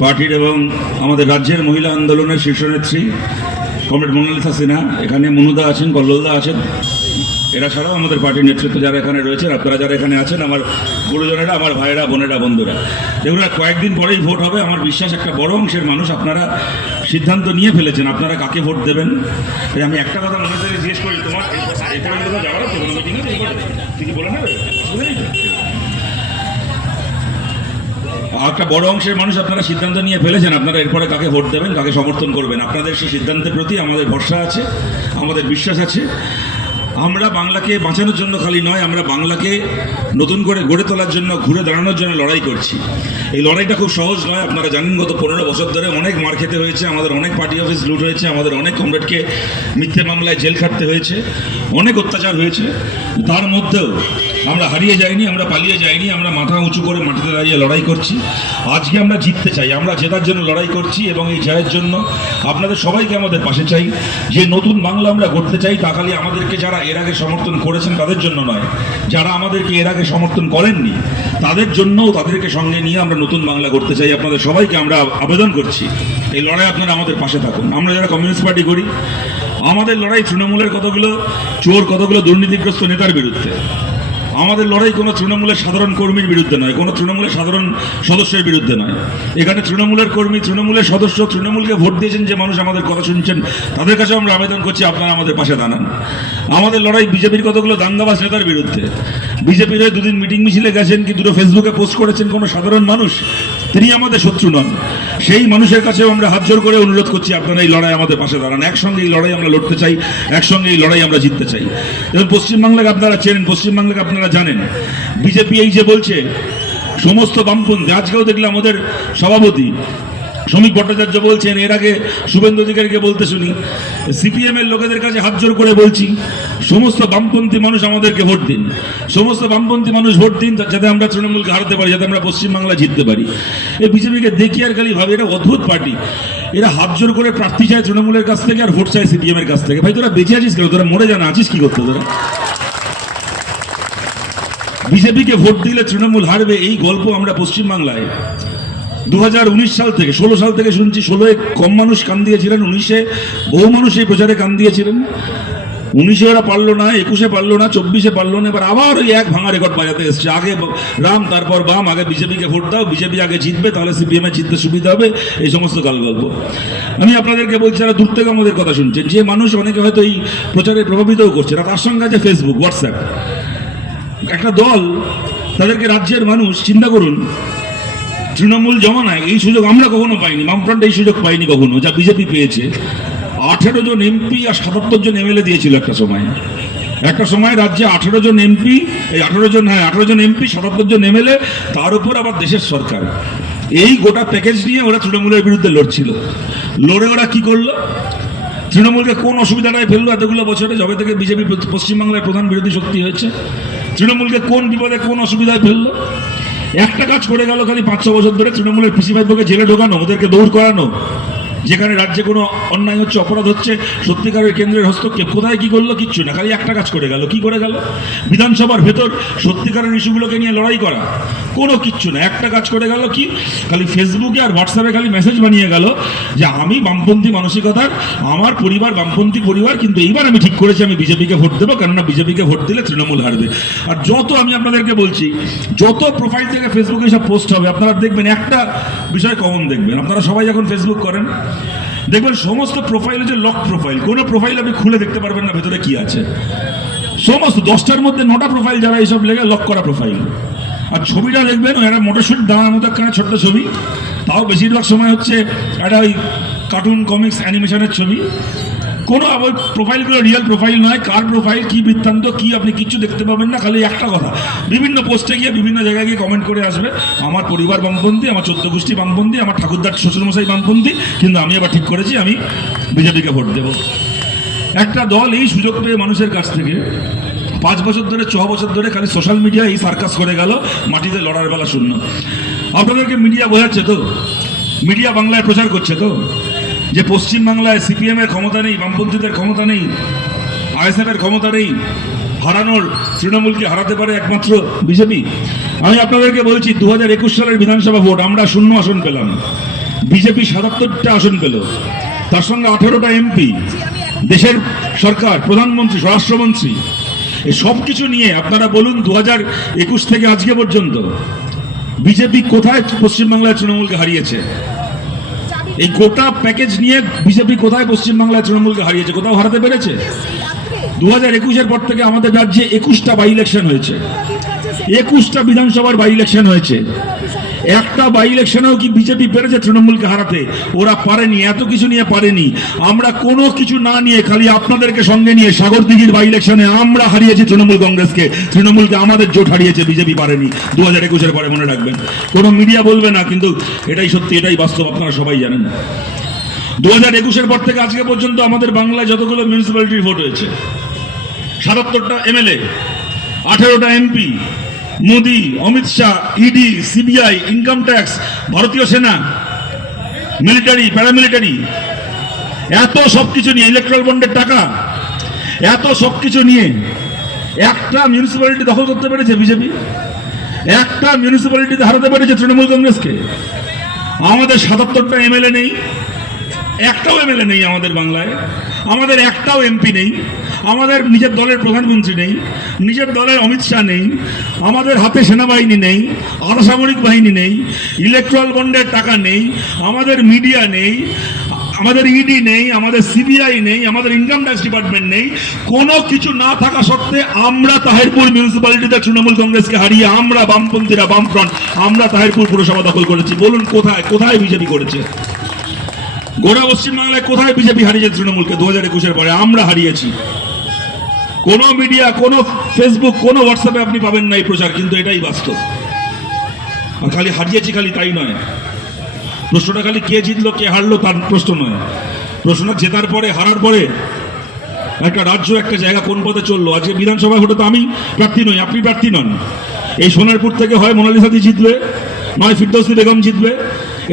পার্টির এবং আমাদের রাজ্যের মহিলা আন্দোলনের শীর্ষনেত্রী কমরেড মোনালিসা সিনহা, এখানে মনুদা আছেন, কল্লোলদা আছেন, এরা ছাড়াও আমাদের পার্টির নেতৃত্ব যারা এখানে রয়েছেন, আপনারা যারা এখানে আছেন, আমার গুরুজনেরা, আমার ভাইয়েরা, বোনেরা, বন্ধুরা, এগুলো কয়েকদিন পরেই ভোট হবে। আমার বিশ্বাস একটা বড় অংশের মানুষ আপনারা সিদ্ধান্ত নিয়ে ফেলেছেন আপনারা কাকে ভোট দেবেন। আমি একটা কথা মনে থেকে জিজ্ঞেস করি, তোমার এখানে কোথাও যাওয়ার আছে কোনো মিটিং আছে? তুই কি বলে নেবে? একটা বড় অংশের মানুষ আপনারা সিদ্ধান্ত নিয়ে ফেলেছেন আপনারা এরপরে কাকে ভোট দেবেন, কাকে সমর্থন করবেন। আপনাদের সেই সিদ্ধান্তের প্রতি আমাদের ভরসা আছে, আমাদের বিশ্বাস আছে। আমরা বাংলাকে বাঁচানোর জন্য খালি নয়, আমরা বাংলাকে নতুন করে গড়ে তোলার জন্য, ঘুরে দাঁড়ানোর জন্য লড়াই করছি। এই লড়াইটা খুব সহজ নয়। আপনারা জানেন গত 15 বছর ধরে অনেক মার খেতে হয়েছে, আমাদের অনেক পার্টি অফিস লুট হয়েছে, আমাদের অনেক কমরেডকে মিথ্যে মামলায় জেল খাটতে হয়েছে, অনেক অত্যাচার হয়েছে। তার মধ্যেও আমরা হারিয়ে যাইনি, আমরা পালিয়ে যাইনি, আমরা মাথা উঁচু করে মাটিতে দাঁড়িয়ে লড়াই করছি। আজকে আমরা জিততে চাই, আমরা জেতার জন্য লড়াই করছি এবং এই জয়ের জন্য আপনাদের সবাইকে আমাদের পাশে চাই। যে নতুন বাংলা আমরা গড়তে চাই তা খালি আমাদেরকে যারা এর আগে সমর্থন করেছেন তাদের জন্য নয়, যারা আমাদেরকে এর আগে সমর্থন করেননি তাদের জন্যও, তাদেরকে সঙ্গে নিয়ে আমরা নতুন বাংলা গড়তে চাই। আপনাদের সবাইকে আমরা আবেদন করছি এই লড়াই আপনারা আমাদের পাশে থাকুন। আমরা যারা কমিউনিস্ট পার্টি করি, আমাদের লড়াই তৃণমূলের কতগুলো চোর, কতগুলো দুর্নীতিগ্রস্ত নেতার বিরুদ্ধে। আমাদের লড়াই কোনো তৃণমূলের সাধারণ কর্মীর বিরুদ্ধে নয়, কোনো তৃণমূলের সাধারণ সদস্যের বিরুদ্ধে নয়। এখানে তৃণমূলের কর্মী, তৃণমূলের সদস্য, তৃণমূলকে ভোট দিয়েছেন যে মানুষ আমাদের কথা শুনছেন, তাদের কাছেও আমরা আবেদন করছি আপনারা আমাদের পাশে দাঁড়ান। আমাদের লড়াই বিজেপির কতগুলো দাঙ্গাবাজ নেতার বিরুদ্ধে। বিজেপির হয়ে দুদিন মিটিং মিছিলে গেছেন কি দুটো ফেসবুকে পোস্ট করেছেন কোনো সাধারণ মানুষ, তিনি আমাদের শত্রু নন। সেই মানুষের কাছেও আমরা হাত জোর করে অনুরোধ করছি আপনারা এই লড়াই আমাদের পাশে দাঁড়ান। একসঙ্গে এই লড়াই আমরা লড়তে চাই, একসঙ্গে এই লড়াই আমরা জিততে চাই। এবং পশ্চিমবাংলাকে আপনারা চেনেন, পশ্চিমবাংলাকে আপনারা জানেন, বিজেপি এই যে বলছে সমস্ত বামপন্থী, আজকেও দেখলাম ওদের সভাপতি শ্রমিক ভট্টাচার্য বলছেন, এর আগে শুভেন্দু অধিকারীকে বলতে শুনি, সিপিএম এর লোকেদের কাছে হাত জোর করে বলছি সমস্ত বামপন্থী মানুষ আমাদেরকে ভোট দিন, সমস্ত বামপন্থী মানুষ ভোট দিন, যাতে আমরা তৃণমূলকে হারাতে পারি, যাতে আমরা পশ্চিমবাংলা জিততে পারি। এই বিজেপিকে দেখি আর খালি ভাবে এটা অদ্ভুত পার্টি, এরা হাত জোর করে প্রার্থী চায় তৃণমূলের কাছ থেকে আর ভোট চায় সিপিএম এর কাছ থেকে। ভাই তোরা বেঁচে আছিস কেন? তোরা মরে জানা আছিস কি করতে? তোরা বিজেপিকে ভোট দিলে তৃণমূল হারবে, এই গল্প আমরা পশ্চিমবাংলায় 2019 সাল থেকে 16 সাল থেকে শুনছি। 16-এ কম মানুষ কান দিয়েছিলেন, 19-এ বহু মানুষ এই প্রচারে কান দিয়েছিলেন। 19-এ ওরা পারলো না, 21-এ পারলো না, 24-এ পারলো না, এবার আবার ওই এক ভাঙা রেকর্ড বাজাতে এসছে। আগে রাম তারপর বাম, আগে বিজেপিকে ভোট দাও, বিজেপি আগে জিতবে, তাহলে সিপিএম এ জিততে সুবিধা হবে, এই সমস্ত গালগল্প। আমি আপনাদেরকে বলছি যারা দূর থেকে আমাদের কথা শুনছেন, যে মানুষ অনেকে হয়তো এই প্রচারে প্রভাবিতও করছে না, তার সঙ্গে আছে ফেসবুক, হোয়াটসঅ্যাপ, একটা দল, তাদেরকে রাজ্যের মানুষ চিন্তা করুন। তৃণমূল জমানায় এই সুযোগ আমরা কখনো পাইনি, বামফ্রন্ট এই সুযোগ পাইনি কখনো, যা বিজেপি পেয়েছে। 18 জন এমপি আর 77 জন এমএলএ দিয়েছিল একটা সময় রাজ্যে 18 জন এমপি, এই 18 জন এমপি, 77 জন এমএলএ, তার উপর আবার দেশের সরকার। এই গোটা প্যাকেজ নিয়ে ওরা তৃণমূলের বিরুদ্ধে লড়ছিল। লড়ে ওরা কি করলো? তৃণমূলকে কোন অসুবিধাটায় ফেললো এতগুলো বছরে, যবে থেকে বিজেপি পশ্চিমবাংলার প্রধান বিরোধী শক্তি হয়েছে? তৃণমূলকে কোন বিপদে, কোন অসুবিধায় ফেললো? একটা কাজ করে গেল খালি 5-6 বছর ধরে, তৃণমূলের পিসি ভাইপোকে জেলে ঢোকানো, ওদেরকে দৌড় করানো। যেখানে রাজ্যে কোনো অন্যায় হচ্ছে, অপরাধ হচ্ছে, সত্যিকারের কেন্দ্রের হস্তক্ষেপ। কোথায় কি করলো? কিচ্ছু না, খালি একটা কাজ করে গেল। কি করে গেল? বিধানসভার ভেতর সত্যিকারের ইস্যুগুলোকে নিয়ে লড়াই করা, কোনো কিচ্ছু না। একটা কাজ করে গেল কি, খালি ফেসবুকে আর হোয়াটসঅ্যাপে খালি মেসেজ বানিয়ে গেল যে আমি বামপন্থী মানসিকতার, আমার পরিবার বামপন্থী পরিবার, কিন্তু এইবার আমি ঠিক করেছি আমি বিজেপিকে ভোট দেবো, কেননা বিজেপিকে ভোট দিলে তৃণমূল হারবে। আর যত, আমি আপনাদেরকে বলছি, যত প্রোফাইল থেকে ফেসবুকে সব পোস্ট হবে, আপনারা দেখবেন একটা বিষয় কমন দেখবেন। আপনারা সবাই যখন ফেসবুক করেন দেখবেন সমস্ত প্রোফাইল হচ্ছে লক প্রোফাইল। কোনো প্রোফাইল আপনি খুলে দেখতে পারবেন না ভেতরে কি আছে। সমস্ত 10টার মধ্যে 9টা প্রোফাইল যারা এইসব লেগে লক করা প্রোফাইল। আর ছবিটা দেখবেন একটা মোটরসাইকেল দাঁড়ার মতো একটা ছোট্ট ছবি, তাও বেশিরভাগ সময় হচ্ছে একটা ওই কার্টুন, কমিক্স, অ্যানিমেশনের ছবি। কোনো আবার প্রোফাইলগুলো রিয়েল প্রোফাইল নয়। কার প্রোফাইল, কি বৃত্তান্ত, কি আপনি কিচ্ছু দেখতে পাবেন না। খালি একটা কথা, বিভিন্ন পোস্টে গিয়ে বিভিন্ন জায়গায় গিয়ে কমেন্ট করে আসবে, আমার পরিবার বামপন্থী, আমার 14 গোষ্ঠী বামপন্থী, আমার ঠাকুরদার শ্বশুরমশাই বামপন্থী, কিন্তু আমি আবার ঠিক করেছি আমি বিজেপিকে ভোট দেব। একটা দল এই সুযোগ পেয়ে মানুষের কাছ থেকে 5 বছর ধরে, 6 বছর ধরে খালি সোশ্যাল মিডিয়া এই সার্কাস করে গেল, মাটিতে লড়ার বেলা শূন্য। আপনাদেরকে মিডিয়া বোঝাচ্ছে তো, মিডিয়া বাংলায় প্রচার করছে তো, যে পশ্চিমবাংলায় সিপিএম এর ক্ষমতা নেই, বামপন্থীদের ক্ষমতা নেই, আইএসএফ এর ক্ষমতা নেই, হারানোর, তৃণমূলকে হারাতে পারে একমাত্র বিজেপি। আমি আপনাদেরকে বলছি 2021 সালের বিধানসভা ভোট আমরা 0 আসন পেলাম। বিজেপি ৭৭টা আসন পেল, তার সঙ্গে 18টা এমপি, দেশের সরকার, প্রধানমন্ত্রী, স্বরাষ্ট্রমন্ত্রী, এই সব কিছু নিয়ে আপনারা বলুন 2021 থেকে আজকে পর্যন্ত বিজেপি কোথায় পশ্চিমবাংলায় তৃণমূলকে হারিয়েছে? এই গোটা প্যাকেজ নিয়ে বিজেপি কোথায় পশ্চিমবাংলায় তৃণমূলকে হারিয়েছে? কোথাও হারাতে পেরেছে? 2021-এর পর থেকে আমাদের রাজ্যে 21টা বাই ইলেকশন হয়েছে, 21টা বিধানসভার বাই ইলেকশন হয়েছে। একটা বাই ইলেকশনেও কি বিজেপি পেরেছে তৃণমূলকে হারাতে? ওরা পারেনি, এত কিছু নিয়ে পারেনি। আমরা কোনো কিছু না নিয়ে খালি আপনাদেরকে সঙ্গে নিয়ে সাগরদিঘির বাই ইলেকশনে আমরা হারিয়েছি তৃণমূল কংগ্রেসকে, তৃণমূলকে আমাদের জোট হারিয়েছে, বিজেপি পারেনি। 2021-এর পরে মনে রাখবেন, কোনো মিডিয়া বলবে না, কিন্তু এটাই সত্যি, এটাই বাস্তব, আপনারা সবাই জানেন। 2021-এর পর থেকে আজকে পর্যন্ত আমাদের বাংলায় যতগুলো মিউনিসিপ্যালিটির ভোট হয়েছে, ৭৭টা এমএলএ, 18টা MP, Modi, Amit Shah, ED, CBI, income tax, ভারতীয় সেনা, মিলিটারি, প্যারামিলিটারি, এত সবকিছু নিয়ে, ইলেকট্রাল বন্ডের টাকা, এত সবকিছু নিয়ে একটা মিউনিসিপ্যালিটি দখল করতে পেরেছে বিজেপি? একটা মিউনিসিপ্যালিটিতে হারাতে পেরেছে তৃণমূল কংগ্রেসকে? আমাদের ৭৭টা এমএলএ নেই, একটাও এমএলএ নেই আমাদের বাংলায়, আমাদের একটাও এমপি নেই, আমাদের নিজের দলের প্রধানমন্ত্রী নেই, নিজের দলের অমিত শাহ নেই, আমাদের হাতে সেনাবাহিনী নেই, আধাসামরিক বাহিনী নেই, ইলেকট্রাল বন্ডের টাকা নেই, আমাদের মিডিয়া নেই, আমাদের ইডি নেই, আমাদের সিবিআই নেই, আমাদের ইনকাম ট্যাক্স ডিপার্টমেন্ট নেই। কোনো কিছু না থাকা সত্ত্বে আমরা তাহিরপুর মিউনিসিপ্যালিটিতে তৃণমূল কংগ্রেসকে হারিয়ে, আমরা বামপন্থীরা, বামফ্রন্ট, আমরা তাহিরপুর পুরসভা দখল করেছি। বলুন কোথায় কোথায় বিজেপি করেছে? গোটা পশ্চিমবাংলায় কোথায় বিজেপি হারিয়েছে তৃণমূলকে? 2021-এর পরে আমরা হারিয়েছি। কোনো মিডিয়া, কোনো ফেসবুক, কোনো হোয়াটসঅ্যাপে আপনি পাবেন না এই প্রচার, কিন্তু এটাই বাস্তব। আর খালি হারিয়েছি খালি তাই নয়, প্রশ্নটা খালি কে জিতলো কে হারলো তার প্রশ্ন নয়, প্রশ্নটা জেতার পরে, হারার পরে একটা রাজ্য, একটা জায়গা কোন পথে চললো। আজকে বিধানসভায় ভোটে তো আমি প্রার্থী নই, আপনি প্রার্থী নন। এই সোনারপুর থেকে হয় মোনালিসাদি জিতবে, নয় ফিরদৌসী বেগম জিতবে,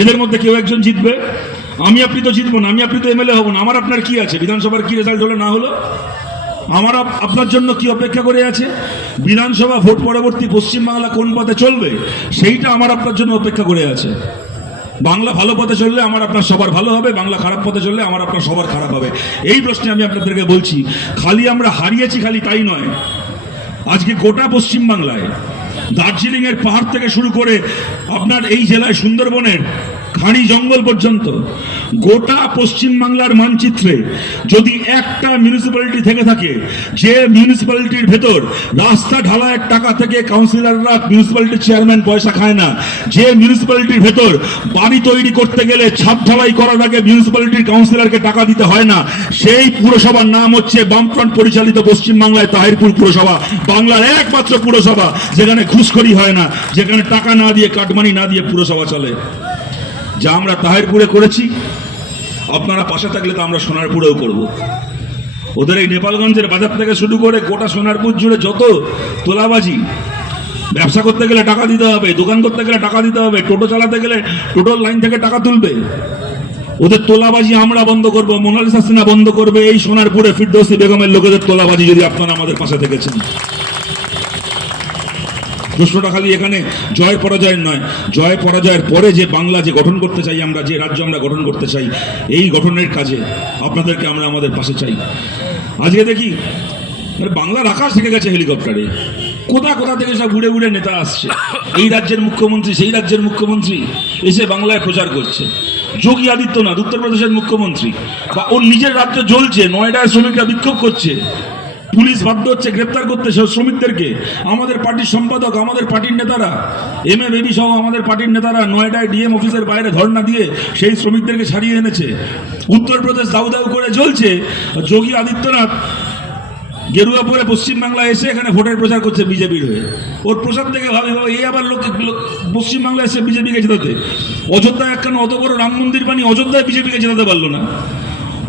এদের মধ্যে কেউ একজন জিতবে। আমি আপনি তো জিতবো না, আমি আপনি তো এমএলএ হবো না। আমার আপনার কি আছে? বিধানসভার কি রেজাল্ট হলো না হলো, আমার আপনার জন্য কি অপেক্ষা করে আছে? বিধানসভা ভোট পরবর্তী পশ্চিমবাংলা কোন পথে চলবে সেইটা আমার আপনার জন্য অপেক্ষা করে আছে। বাংলা ভালো পথে চললে আমার আপনার সবার ভালো হবে, বাংলা খারাপ পথে চললে আমার আপনার সবার খারাপ হবে। এই প্রশ্নে আমি আপনাদেরকে বলছি, খালি আমরা হারিয়েছি খালি তাই নয়, আজকে গোটা পশ্চিমবাংলায় দার্জিলিং এর পাহাড় থেকে শুরু করে আপনার এই জেলায় সুন্দরবনের খাঁড়ি জঙ্গল পর্যন্ত গোটা পশ্চিমবাংলার মানচিত্রে যদি একটা মিউনিসিপ্যালিটি থেকে থাকে, যে মিউনিসিপ্যালিটির ভেতর রাস্তা ঢালাইয়ের টাকা থেকে কাউন্সিলররা, মিউনিসিপ্যালিটির চেয়ারম্যান পয়সা খায় না, যে মিউনিসিপ্যালিটির ভেতর বাড়ি তৈরি করতে গেলে ছাদ ঢালাই করার আগে মিউনিসিপ্যালিটির কাউন্সিলরকে টাকা দিতে হয় না, সেই পুরসভার নাম হচ্ছে বামফ্রন্ট পরিচালিত পশ্চিমবাংলায় তাহিরপুর পুরসভা। বাংলার একমাত্র পুরসভা যেখানে ঘুষখড়ি হয় না, যেখানে টাকা না দিয়ে, কাটমানি না দিয়ে পুরসভা চলে। যা আমরা তাহিরপুরে করেছি, আপনারা পাশে থাকলে তো আমরা সোনারপুরেও করব। ওদের এই নেপালগঞ্জের বাজার থেকে শুরু করে গোটা সোনারপুর জুড়ে যত তোলাবাজি, ব্যবসা করতে গেলে টাকা দিতে হবে, দোকান করতে গেলে টাকা দিতে হবে, টোটো চালাতে গেলে টোটোর লাইন থেকে টাকা তুলবে, ওদের তোলাবাজি আমরা বন্ধ করব, মোনালিসা সিনহা বন্ধ করবে এই সোনারপুরে ফিরদৌসী বেগমের লোকেদের তোলাবাজি, যদি আপনারা আমাদের পাশে থেকেছেন। প্রশ্নটা খালি এখানে জয় পরাজয়ের নয়, জয় পরাজয়ের পরে যে বাংলা যে গঠন করতে চাই আমরা, যে রাজ্য আমরা গঠন করতে চাই, এই গঠনের কাজে আপনাদেরকে আমরা আমাদের পাশে চাই। আজকে দেখি বাংলার আকাশ থেকে গেছে হেলিকপ্টারে, কোথা কোথা থেকে সব ঘুরে ঘুরে নেতা আসছে, এই রাজ্যের মুখ্যমন্ত্রী, সেই রাজ্যের মুখ্যমন্ত্রী এসে বাংলায় প্রচার করছে। যোগী আদিত্যনাথ উত্তরপ্রদেশের মুখ্যমন্ত্রী, বা ওর নিজের রাজ্য জ্বলছে, নয়ডায় শ্রমিকরা বিক্ষোভ করছে, পুলিশ বাধ্য হচ্ছে গ্রেপ্তার করতে শ্রমিকদেরকে। আমাদের পার্টির সম্পাদক, আমাদের পার্টির নেতারা, এমএ বেবি সহ আমাদের পার্টির নেতারা নয়ডায় ডিএম অফিসের বাইরে ধর্ণা দিয়ে সেই শ্রমিকদেরকে ছাড়িয়ে এনেছে। উত্তরপ্রদেশ দাউ দাউ করে জ্বলছে, যোগী আদিত্যনাথ গেরুয়া পরে পশ্চিমবাংলায় এসে এখানে ভোটের প্রচার করছে বিজেপির হয়ে। ওর প্রচার থেকে ভাবি এই আবার লোক পশ্চিমবাংলায় এসে বিজেপিকে জেতাতে। অযোধ্যায় একখান অত বড় রাম মন্দির বানিয়ে অযোধ্যায় বিজেপিকে জেতাতে পারলো না।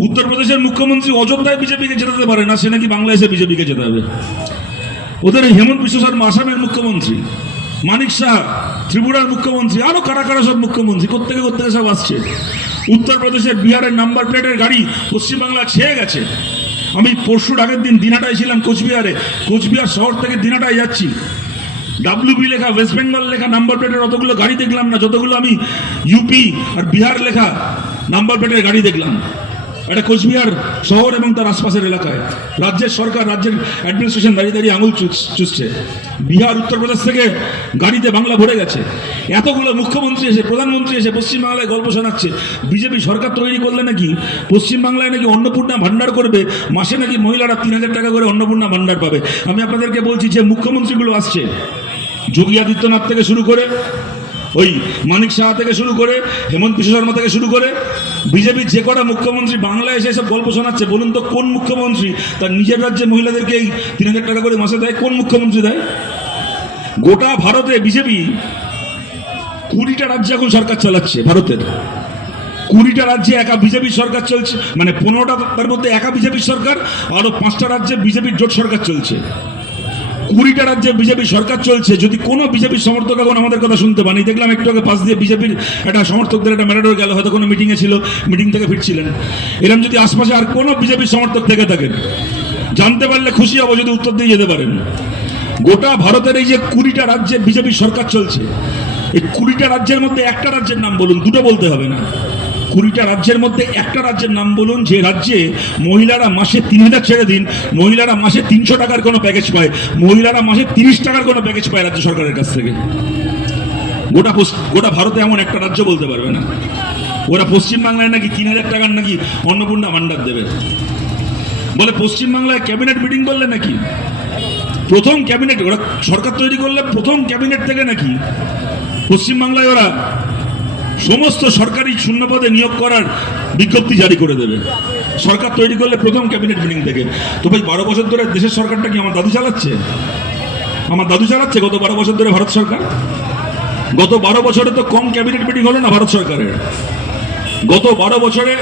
উত্তরপ্রদেশের মুখ্যমন্ত্রী অযোধ্যায় বিজেপিকে জেতাতে পারে না, সে নাকি বাংলায় এসে বিজেপিকে জেতাবে। ওদের হেমন্ত বিশ্ব শর্মা আসামের মুখ্যমন্ত্রী, মানিক শাহ ত্রিপুরার মুখ্যমন্ত্রী, আরো কারা কারা সব মুখ্যমন্ত্রী কোত্থেকে কোত্থেকে সব আসছে। উত্তরপ্রদেশের, বিহারের নাম্বার প্লেটের গাড়ি পশ্চিমবাংলা ছেয়ে গেছে। আমি পরশুর আগের দিন দিনাটায় ছিলাম কোচবিহারে, কোচবিহার শহর থেকে দিনাটায় যাচ্ছি, ডাব্লিউবি লেখা, ওয়েস্ট বেঙ্গল লেখা নাম্বার প্লেটের অতগুলো গাড়ি দেখলাম না যতগুলো আমি ইউপি আর বিহার লেখা নাম্বার প্লেটের গাড়ি দেখলাম। এটা কোচবিহার শহর এবং তার আশপাশের এলাকায় রাজ্যের সরকার, রাজ্যের অ্যাডমিনিস্ট্রেশন দাঁড়িয়ে দাঁড়িয়ে আঙুল চুষছে। বিহার, উত্তরপ্রদেশ থেকে গাড়িতে বাংলা ভরে গেছে। এতগুলো মুখ্যমন্ত্রী এসে, প্রধানমন্ত্রী এসে পশ্চিমবাংলায় গল্প শোনাচ্ছে। বিজেপি সরকার তৈরি করলে নাকি পশ্চিমবাংলায় নাকি অন্নপূর্ণা ভাণ্ডার করবে, মাসে নাকি মহিলারা 3000 টাকা করে অন্নপূর্ণা ভাণ্ডার পাবে। আমি আপনাদেরকে বলছি যে মুখ্যমন্ত্রীগুলো আসছে, যোগী আদিত্যনাথ থেকে শুরু করে, ওই মানিক সাহা থেকে শুরু করে, হেমন্ত বিশ্ব শর্মা থেকে শুরু করে, বিজেপির যে কটা মুখ্যমন্ত্রী বাংলায় এসে এসব গল্প শোনাচ্ছে, বলুন তো কোন মুখ্যমন্ত্রী তার নিজের রাজ্যে মহিলাদেরকে এই 3000 টাকা করে মাসে দেয়? কোন মুখ্যমন্ত্রী দেয়? গোটা ভারতে বিজেপি 20টা রাজ্যে এখন সরকার চালাচ্ছে। ভারতের 20টা রাজ্যে একা বিজেপির সরকার চলছে, মানে 15টা তার মধ্যে একা বিজেপির সরকার, আরো 5টা রাজ্যে বিজেপির জোট সরকার চলছে। 20টা রাজ্যে বিজেপি সরকার চলছে। যদি কোনো বিজেপির সমর্থক এখন আমাদের কথা শুনতে পানি, দেখলাম একটু আগে পাশ দিয়ে বিজেপির একটা সমর্থকদের একটা ম্যাটাডোর গেল, হয়তো কোনো মিটিংয়ে ছিল, মিটিং থেকে ফিরছিলেন। এরকম যদি আশপাশে আর কোনো বিজেপির সমর্থক থেকে থাকেন, জানতে পারলে খুশি হব যদি উত্তর দিয়ে যেতে পারেন। গোটা ভারতের এই যে 20টা রাজ্যে বিজেপির সরকার চলছে, এই 20টা রাজ্যের মধ্যে একটা রাজ্যের নাম বলুন, দুটো বলতে হবে না, 20টা রাজ্যের মধ্যে একটা রাজ্যের নাম বলুন যে রাজ্যে মহিলারা মাসে 3000 ছেড়ে দিন, মহিলারা মাসে 300 টাকার কোনো প্যাকেজ পায়, মহিলারা মাসে 30 টাকার কোনো প্যাকেজ পায় রাজ্য সরকারের কাছ থেকে। গোটা ভারতে এমন একটা রাজ্য বলতে পারবে না। ওরা পশ্চিমবাংলায় নাকি 3000 টাকার নাকি অন্নপূর্ণা ভাণ্ডার দেবে বলে পশ্চিমবাংলায় ক্যাবিনেট মিটিং করলে নাকি প্রথম ক্যাবিনেট, ওরা সরকার তৈরি করলে প্রথম ক্যাবিনেট থেকে নাকি পশ্চিমবাংলায় ওরা সমস্ত সরকারি শূন্যপদে নিয়োগ করার বিজ্ঞপ্তি জারি করে দেবে। সরকার তৈরি করলে প্রথম ক্যাবিনেট মিটিং থেকে। তো ভাই 12 বছর ধরে দেশের সরকারটা কি আমার দাদু চালাচ্ছে? আমার দাদু চালাচ্ছে গত 12 বছর ধরে ভারত সরকার? গত 12 বছরে তো কম ক্যাবিনেট মিটিং হলো না ভারত সরকারের। গত 12 বছরে,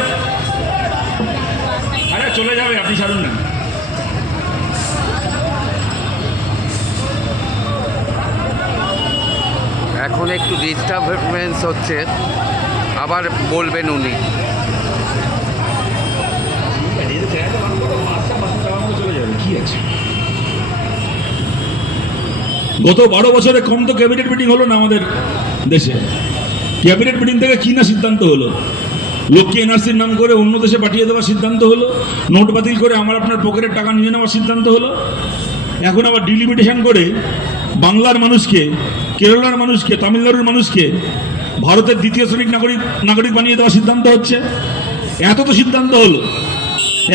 আরে চলে যাবে, আপনি ছাড়ুন না। এখন একটু ডিস্টারবেন্স হচ্ছে, আবার বলবেন উনি। গত 12 বছরে কম তো ক্যাবিনেট মিটিং হলো না আমাদের দেশে। ক্যাবিনেট মিটিং থেকে কি না সিদ্ধান্ত হলো? লোককে এনআরসির নাম করে অন্য দেশে পাঠিয়ে দেওয়ার সিদ্ধান্ত হলো, নোট বাতিল করে আমার আপনার পকেটের টাকা নিয়ে নেওয়ার সিদ্ধান্ত হলো। এখন আবার ডিলিমিটেশন করে বাংলার মানুষকে, কেরালার মানুষকে, তামিলনাড়ুর মানুষকে ভারতের দ্বিতীয় শ্রেণীর নাগরিক বানিয়ে দেওয়ার সিদ্ধান্ত হচ্ছে। এত তো সিদ্ধান্ত হলো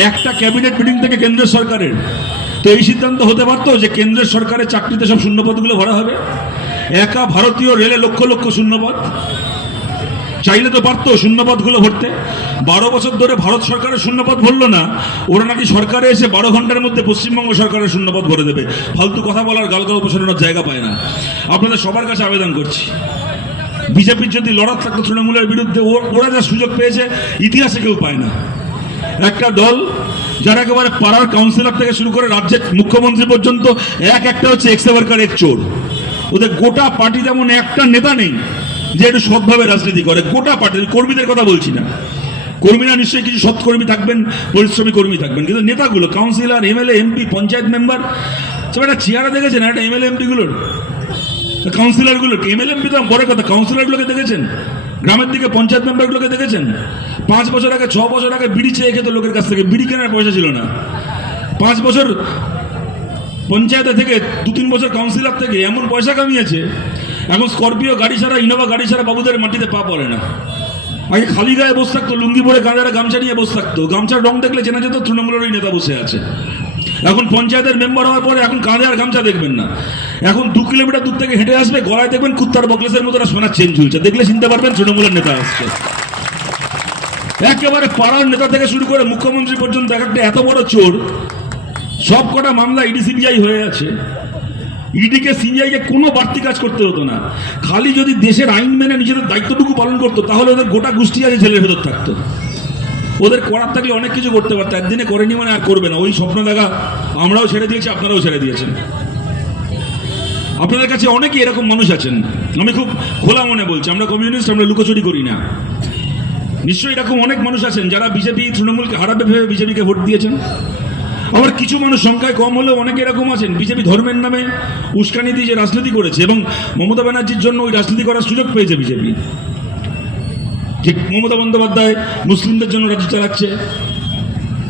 একটা ক্যাবিনেট মিটিং থেকে কেন্দ্রের সরকারের। তো এই সিদ্ধান্ত হতে পারতো যে কেন্দ্রের সরকারের চাকরিতে সব শূন্যপদগুলো ভরা হবে। একা ভারতীয় রেলে লক্ষ লক্ষ শূন্যপদ, চাইলে তো পারতো শূন্যপদগুলো ভরতে। 12 বছর ধরে ভারত সরকারের শূন্যপদ ভরলো না, ওরা নাকি সরকারে এসে 12 ঘন্টার মধ্যে পশ্চিমবঙ্গ সরকারের শূন্যপদ ভরে দেবে। ফালতু কথা বলার গালগা উপসারণের জায়গা পায় না। আপনাদের সবার কাছে আবেদন করছি, বিজেপির যদি লড়ার থাকতো তৃণমূলের বিরুদ্ধে, ওরা যা সুযোগ পেয়েছে ইতিহাসে কেউ পায় না। একটা দল যারা একেবারে পাড়ার কাউন্সিলর থেকে শুরু করে রাজ্যের মুখ্যমন্ত্রী পর্যন্ত একটা হচ্ছে এক্স ওয়ার্কার, এক চোর। ওদের গোটা পার্টি তেমন একটা নেতা নেই যে একটু সৎভাবে রাজনীতি করে। গোটা পার্টির কর্মীদের কথা বলছি না, কর্মীরা নিশ্চয়ই কিছু সৎ কর্মী থাকবেন, পরিশ্রমী কর্মী থাকবেন, কিন্তু নেতাগুলো councillor, MLA, MP, panchayat member, সব একটা চেহারা দেখেছেন একটা এমএলএ এমপিগুলোর, কাউন্সিলরগুলো? এমএলএ এমপি তো বড় কথা, কাউন্সিলরগুলোকে দেখেছেন? গ্রামের দিকে পঞ্চায়েত মেম্বারগুলোকে দেখেছেন? 5 বছর আগে 6 বছর আগে বিড়ি চেয়ে খেত লোকের কাছ থেকে, বিড়ি কেনার পয়সা ছিল না। 5 বছর পঞ্চায়েতে থেকে 2-3 বছর কাউন্সিলর থেকে এমন পয়সা কামিয়েছে, এখন স্করপিও গাড়ি ছাড়া, ইনোভা গাড়ি ছাড়া বাবুদের মাটিতে পা পড়ে না। আগে খালি গায়ে বসে থাকতো, লুঙ্গি পরে কাঁধে গামছা নিয়ে বসে থাকতো, গামছার রং দেখলে চেনা যেত তৃণমূলের ওই নেতা বসে আছে। এখন পঞ্চায়েতের মেম্বার হওয়ার পরে এখন কাঁধে আর গামছা দেখবেন না, এখন 2 কিলোমিটার দূর থেকে হেঁটে আসবে, গলায় দেখবেন কুত্তার বকলেসের মতো সোনার চেন ঝুলছে, দেখলে চিনতে পারবেন তৃণমূলের নেতা আসছে। একেবারে পাড়ার নেতা থেকে শুরু করে মুখ্যমন্ত্রী পর্যন্ত একটা এত বড় চোর, সব কটা মামলা ইডি সিবিআই হয়ে আছে। ইডিকে সিবিআইকে কোনো বাড়তি কাজ করতে হতো না, খালি যদি দেশের আইন মেনে নিজেদের দায়িত্বটুকু পালন করতো, তাহলে ওদের গোটা গোষ্ঠী আগে জেলের ভেতর থাকতো। ওদের করার থাকলে অনেক কিছু করতে পারতো, একদিনে করেনি মানে আর করবে না। ওই স্বপ্ন দেখা আমরাও ছেড়ে দিয়েছি, আপনারাও ছেড়ে দিয়েছেন। আপনাদের কাছে অনেকেই এরকম মানুষ আছেন, আমি খুব খোলা মনে বলছি, আমরা কমিউনিস্ট, আমরা লুকোচুরি করি না। নিশ্চয়ই এরকম অনেক মানুষ আছেন যারা বিজেপি তৃণমূলকে হারাবে ভেবে বিজেপিকে ভোট দিয়েছেন। আবার কিছু মানুষ সংখ্যায় কম হলেও অনেকে এরকম আছেন বিজেপি ধর্মের নামে উস্কানি দিয়ে যে রাজনীতি করেছে এবং মমতা ব্যানার্জির জন্য ওই রাজনীতি করার সুযোগ পেয়েছে বিজেপি। ঠিক মমতা বন্দ্যোপাধ্যায় মুসলিমদের জন্য রাজ্য চালাচ্ছে,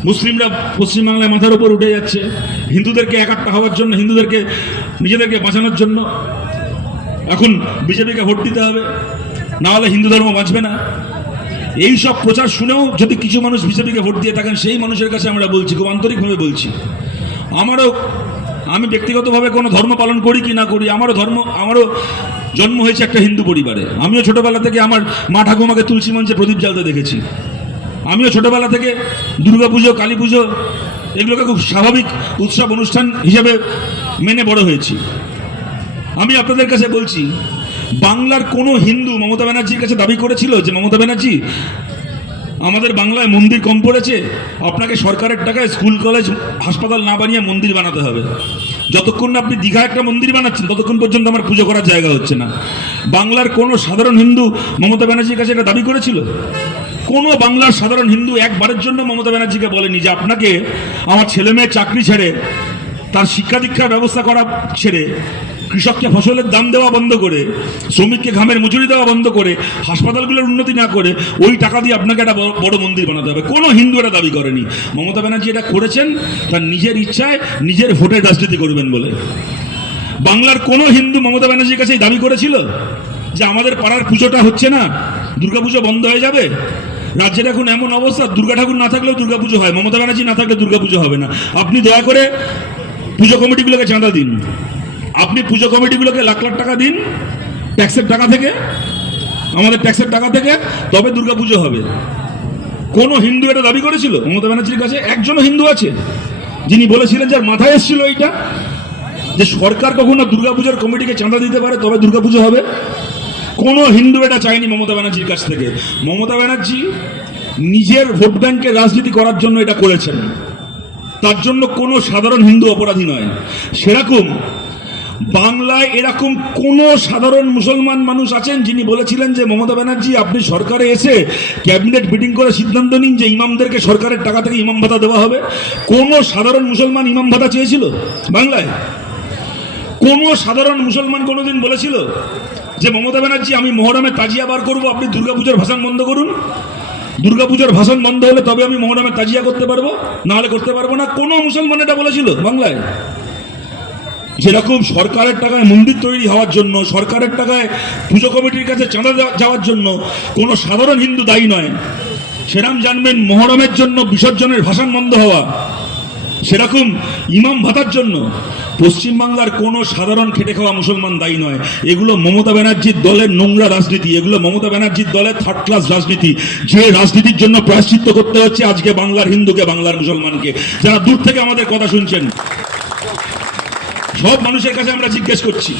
মুসলিমরা পশ্চিমবাংলায় মাথার উপর উঠে যাচ্ছে, হিন্দুদেরকে একাত্ম হওয়ার জন্য, হিন্দুদেরকে নিজেদেরকে বাঁচানোর জন্য এখন বিজেপিকে ভোট দিতে হবে, না হলে হিন্দু ধর্ম বাঁচবে না। এই সব প্রচার শুনেও যদি কিছু মানুষ বিজেপিকে ভোট দিয়ে থাকেন, সেই মানুষের কাছে আমরা বলছি, খুব আন্তরিকভাবে বলছি, আমি ব্যক্তিগতভাবে কোনো ধর্ম পালন করি কি না করি, আমারও জন্ম হয়েছে একটা হিন্দু পরিবারে। আমিও ছোটবেলা থেকে আমার মা ঠাকুমাকে তুলসী মঞ্চে প্রদীপ জ্বালতে দেখেছি। আমিও ছোটবেলা থেকে দুর্গাপুজো, কালী পুজো এগুলোকে খুব স্বাভাবিক উৎসব অনুষ্ঠান হিসেবে মেনে বড় হয়েছি। আমি আপনাদের কাছে বলছি, বাংলার কোনো হিন্দু মমতা ব্যানার্জির কাছে দাবি করেছিল যে মমতা ব্যানার্জি আমাদের বাংলায় মন্দির কম পড়েছে, আপনাকে সরকারের টাকায় স্কুল কলেজ হাসপাতাল না বানিয়ে মন্দির বানাতে হবে। যতক্ষণ না আপনি দীঘা একটা মন্দির বানাচ্ছেন ততক্ষণ পর্যন্ত আমার পুজো করার জায়গা হচ্ছে না। বাংলার কোনো সাধারণ হিন্দু মমতা ব্যানার্জির কাছে এটা দাবি করেছিল? কোনো বাংলার সাধারণ হিন্দু একবারের জন্য মমতা ব্যানার্জিকে বলেনি যে আপনাকে আমার ছেলে মেয়ের চাকরি ছেড়ে, তার শিক্ষা দীক্ষার ব্যবস্থা করা ছেড়ে, কৃষককে ফসলের দাম দেওয়া বন্ধ করে, শ্রমিককে ঘামের মজুরি দেওয়া বন্ধ করে, হাসপাতালগুলোর উন্নতি না করে ওই টাকা দিয়ে আপনাকে একটা বড় মন্দির বানাতে হবে। কোনো হিন্দু এটা দাবি করেনি। মমতা ব্যানার্জি এটা করেছেন তার নিজের ইচ্ছায়, নিজের ভোটের রাজনীতি করবেন বলে। বাংলার কোনো হিন্দু মমতা ব্যানার্জির কাছে দাবি করেছিল যে আমাদের পাড়ার পুজোটা হচ্ছে না, দুর্গাপুজো বন্ধ হয়ে যাবে? রাজ্যের এখন এমন অবস্থা, দুর্গা ঠাকুর না থাকলেও দুর্গাপুজো হয়, মমতা ব্যানার্জি না থাকলে দুর্গাপুজো হবে না। আপনি দয়া করে পুজো কমিটিগুলোকে চাঁদা দিন, আপনি পুজো কমিটিগুলোকে লাখ লাখ টাকা দিন ট্যাক্সের টাকা থেকে, আমাদের ট্যাক্সের টাকা থেকে, তবে দুর্গাপুজো হবে। কোনো হিন্দু এটা দাবি করেছিল মমতা ব্যানার্জির কাছে? একজনও হিন্দু আছে যিনি বলেছিলেন, যার মাথায় এসেছিল এইটা, যে সরকার কখনো দুর্গাপুজোর কমিটিকে চাঁদা দিতে পারে তবে দুর্গাপুজো হবে? কোনো হিন্দু এটা চায়নি মমতা ব্যানার্জির কাছ থেকে। মমতা ব্যানার্জি নিজের ভোট ব্যাংকের রাজনীতি করার জন্য এটা করেছেন, তার জন্য কোনো সাধারণ হিন্দু অপরাধী নয়। সেরকম বাংলায় এরকম কোনো সাধারণ মুসলমান মানুষ আছেন যিনি বলেছিলেন যে মমতা ব্যানার্জি আপনি সরকারে এসে ক্যাবিনেট মিটিং করে সিদ্ধান্ত নিন যে ইমামদেরকে সরকারের টাকা থেকে ইমাম ভাতা দেওয়া হবে? কোনো সাধারণ মুসলমান ইমাম ভাতা চেয়েছিল বাংলায়? কোনো সাধারণ মুসলমান কোনোদিন বলেছিল যে মমতা ব্যানার্জি আমি মহরমে তাজিয়া বার করবো, আপনি দুর্গাপুজোর ভাষণ বন্ধ করুন, দুর্গাপুজোর ভাষণ বন্ধ হলে তবে আমি মহরমে তাজিয়া করতে পারবো, না হলে করতে পারবো না? কোনো মুসলমান এটা বলেছিল বাংলায়? যেরকম সরকারের টাকায় মন্দির তৈরি হওয়ার জন্য, সরকারের টাকায় পুজো কমিটির কাছে চাঁদা যাওয়ার জন্য কোনো সাধারণ হিন্দু দায়ী নয়, সেরকম জানবেন মহরমের জন্য বিসর্জনের ভাষণ বন্ধ হওয়া, সেরকম ইমাম ভাতার জন্য পশ্চিমবাংলার কোনো সাধারণ খেটে খাওয়া মুসলমান দায়ী নয়। এগুলো মমতা ব্যানার্জির দলের নোংরা রাজনীতি, এগুলো মমতা ব্যানার্জির দলের থার্ড ক্লাস রাজনীতি, যে রাজনীতির জন্য প্রায়শ্চিত্ত করতে হচ্ছে আজকে বাংলার হিন্দুকে, বাংলার মুসলমানকে। যারা দূর থেকে আমাদের কথা শুনছেন, সব মানুষের কাছে আমরা জিজ্ঞেস করছি।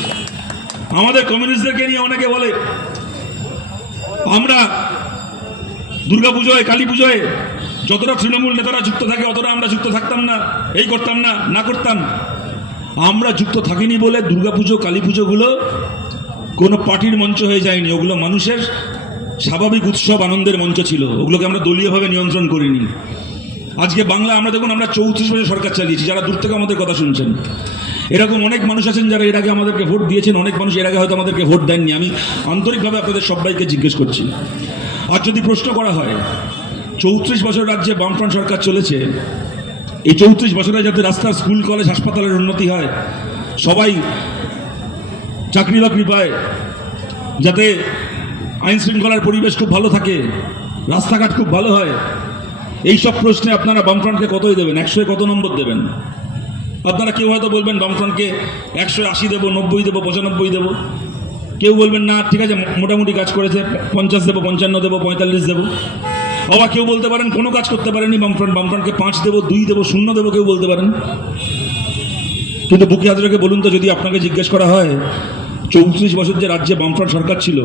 আমাদের কমিউনিস্টদেরকে নিয়ে অনেকে বলে আমরা দুর্গাপুজোয়, কালী পুজোয় যতটা তৃণমূল নেতারা যুক্ত থাকে অতটা আমরা যুক্ত থাকতাম না, এই করতাম না, না করতাম। আমরা যুক্ত থাকিনি বলে দুর্গাপুজো, কালী পুজোগুলো কোনো পার্টির মঞ্চ হয়ে যায়নি, ওগুলো মানুষের স্বাভাবিক উৎসব, আনন্দের মঞ্চ ছিল। ওগুলোকে আমরা দলীয়ভাবে নিয়ন্ত্রণ করিনি। আজকে বাংলা আমরা দেখুন, আমরা 34 বছর সরকার চালিয়েছি। যারা দূর থেকে আমাদের কথা শুনছেন, এরকম অনেক মানুষ আছেন যারা এর আগে আমাদেরকে ভোট দিয়েছেন, অনেক মানুষ এর আগে হয়তো আমাদেরকে ভোট দেননি। আমি আন্তরিকভাবে আপনাদের সবাইকে জিজ্ঞেস করছি, আর যদি প্রশ্ন করা হয় 34 বছর রাজ্যে বামফ্রন্ট সরকার চলেছে, এই 34 বছরে যাতে রাস্তার, স্কুল কলেজ হাসপাতালের উন্নতি হয়, সবাই চাকরি বাকরি পায়, যাতে আইন শৃঙ্খলার পরিবেশ খুব ভালো থাকে, রাস্তাঘাট খুব ভালো হয়, এই সব প্রশ্নে আপনারা বামফ্রন্টকে কতই দেবেন? 100-এ কত নম্বর দেবেন? আপনারা কেউ হয়তো বলবেন বামফ্রন্টকে 180 দেবো, 90 দেবো, 95 দেবো। কেউ বলবেন না ঠিক আছে মোটামুটি কাজ করেছে, 50 দেবো, 55 দেবো, 45 দেবো। আবার কেউ বলতে পারেন কোনো কাজ করতে পারেনি বামফ্রন্টকে 5 দেবো, 2 দেবো, 0 দেবো, কেউ বলতে পারেন। কিন্তু বুকে হাত রেখে বলুন তো, যদি আপনাকে জিজ্ঞেস করা হয় 34 বছর যে রাজ্যে বামফ্রন্ট সরকার ছিল,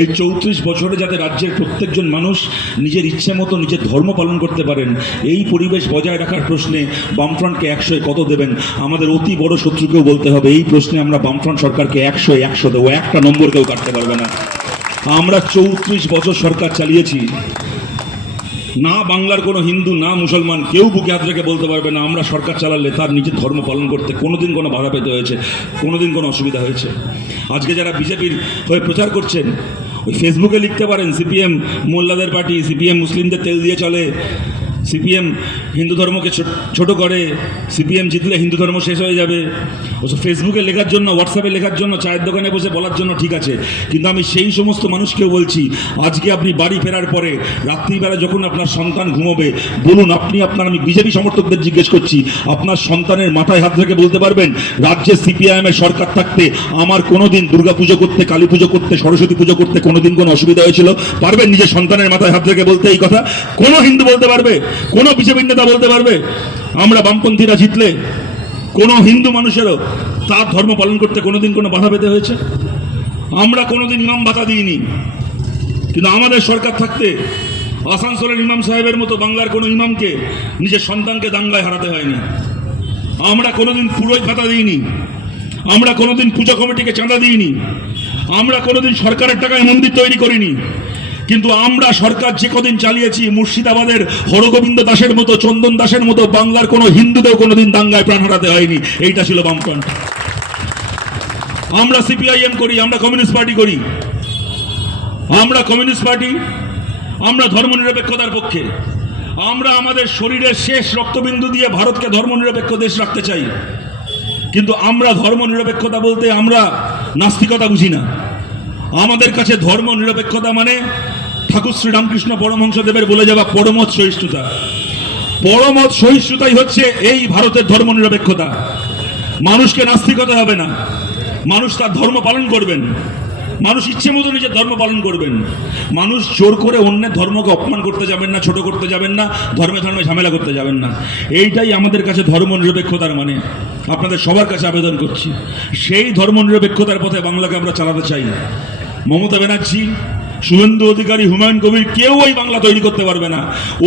এই 34 বছরে যাতে রাজ্যের প্রত্যেকজন মানুষ নিজের ইচ্ছে মতো নিজের ধর্ম পালন করতে পারেন, এই পরিবেশ বজায় রাখার প্রশ্নে বামফ্রন্টকে 100-এ কত দেবেন? আমাদের অতি বড় শত্রুকেও বলতে হবে এই প্রশ্নে আমরা বামফ্রন্ট সরকারকে 100-এ 100 দেবো, একটা নম্বর কেউ কাটতে পারবে না। আমরা 34 বছর সরকার চালিয়েছি, না বাংলার কোনো হিন্দু না মুসলমান কেউ বুকে হাত রেখে বলতে পারবে না আমরা সরকার চালালে তার নিজের ধর্ম পালন করতে কোনোদিন কোনো বাধা পেতে হয়েছে, কোনোদিন কোনো অসুবিধা হয়েছে। আজকে যারা বিজেপির হয়ে প্রচার করছেন ওই ফেসবুকে লিখতে পারেন সিপিএম মোল্লাদের পার্টি, সিপিএম মুসলিমদের তেল দিয়ে চলে, সিপিএম হিন্দু ধর্মকে ছোট করে, সিপিএম জিতলে হিন্দু ধর্ম শেষ হয়ে যাবে। ওসব ফেসবুকে লেখার জন্য, হোয়াটসঅ্যাপে লেখার জন্য, চায়ের দোকানে বসে বলার জন্য ঠিক আছে, কিন্তু আমি সেই সমস্ত মানুষকেও বলছি আজকে আপনি বাড়ি ফেরার পরে রাত্রিবেলা যখন আপনার সন্তান ঘুমোবে বলুন আমি বিজেপি সমর্থকদের জিজ্ঞেস করছি আপনার সন্তানের মাথায় হাত রেখে বলতে পারবেন রাজ্যে সিপিআইএমের সরকার থাকতে আমার কোনোদিন দুর্গা পুজো করতে, কালী পুজো করতে, সরস্বতী পুজো করতে কোনোদিন কোনো অসুবিধা হয়েছিল? পারবেন নিজের সন্তানের মাথায় হাত রেখে বলতে এই কথা? কোনো হিন্দু বলতে পারবে? কোনো বিজেপি নেতা বলতে পারবে আমরা বামপন্থীরা জিতলে কোনো হিন্দু মানুষেরও তার ধর্ম পালন করতে কোনোদিন কোনো বাধা পেতে হয়েছে? আমরা কোনোদিন ইমাম ভাতা দিইনি, কিন্তু আমাদের সরকার থাকতে আসানসোলের ইমাম সাহেবের মতো বাংলার কোনো ইমামকে নিজের সন্তানকে দাঙ্গায় হারাতে হয়নি। আমরা কোনোদিন পুরোহিত ভাতা দিইনি, আমরা কোনোদিন পূজা কমিটিকে চাঁদা দিইনি, আমরা কোনোদিন সরকারের টাকায় মন্দির তৈরি করিনি, কিন্তু আমরা সরকার যে কদিন চালিয়েছি মুর্শিদাবাদের হরগোবিন্দ দাসের মতো, চন্দন দাসের মতো বাংলার কোনো হিন্দুদেরও কোনোদিন দাঙ্গায় প্রাণ হারাতে হয়নি। এইটা ছিল বামফ্রন্ট। আমরা সিপিআইএম করি, আমরা কমিউনিস্ট পার্টি করি, আমরা কমিউনিস্ট পার্টি, আমরা ধর্মনিরপেক্ষতার পক্ষে। আমরা আমাদের শরীরের শেষ রক্তবিন্দু দিয়ে ভারতকে ধর্মনিরপেক্ষ দেশ রাখতে চাই, কিন্তু আমরা ধর্মনিরপেক্ষতা বলতে আমরা নাস্তিকতা বুঝি না। আমাদের কাছে ধর্ম নিরপেক্ষতা মানে ঠাকুর শ্রীরামকৃষ্ণ পরমহংসদেবের বলে যাওয়া পরমত সহিষ্ণুতা। পরমত সহিষ্ণুতাই হচ্ছে এই ভারতের ধর্ম নিরপেক্ষতা। মানুষকে নাস্তিক হতে হবে না, মানুষ তার ধর্ম পালন করবেন, মানুষ ইচ্ছে মতো নিজের ধর্ম পালন করবেন, মানুষ জোর করে অন্যের ধর্মকে অপমান করতে যাবেন না, ছোট করতে যাবেন না, ধর্মে ধর্মে ঝামেলা করতে যাবেন না। এইটাই আমাদের কাছে ধর্ম নিরপেক্ষতার মানে। আপনাদের সবার কাছে আবেদন করছি সেই ধর্ম নিরপেক্ষতার পথে বাংলাকে আমরা চালাতে চাই। মমতা ব্যানার্জি, শুভেন্দু অধিকারী, হুমায়ুন কবির কেউ ওই বাংলা তৈরি করতে পারবে না।